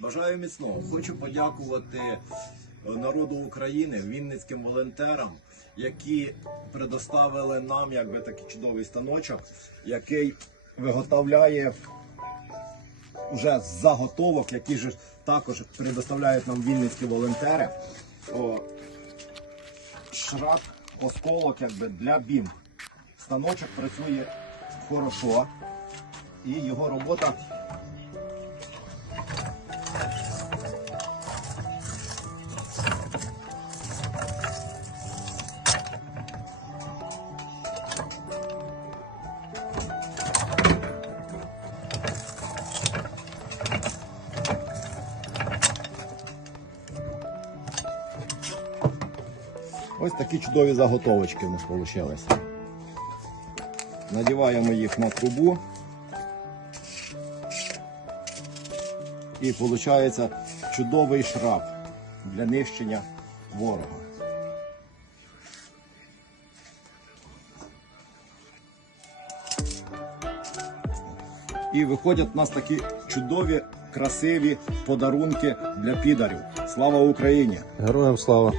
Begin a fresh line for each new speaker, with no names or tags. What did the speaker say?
Бажаю міцного. Хочу подякувати народу України, вінницьким волонтерам, які предоставили нам якби такий чудовий станочок, який виготовляє вже заготовок, які ж також предоставляють нам вінницькі волонтери. О, шрап, осколок якби для бім. Станочок працює хорошо, і його робота Ось такі чудові заготовочки у нас вийшли. Надіваємо їх на трубу. І виходить чудовий шрап для нищення ворога. І виходять у нас такі чудові, красиві подарунки для підарів. Слава Україні!
Героям слава!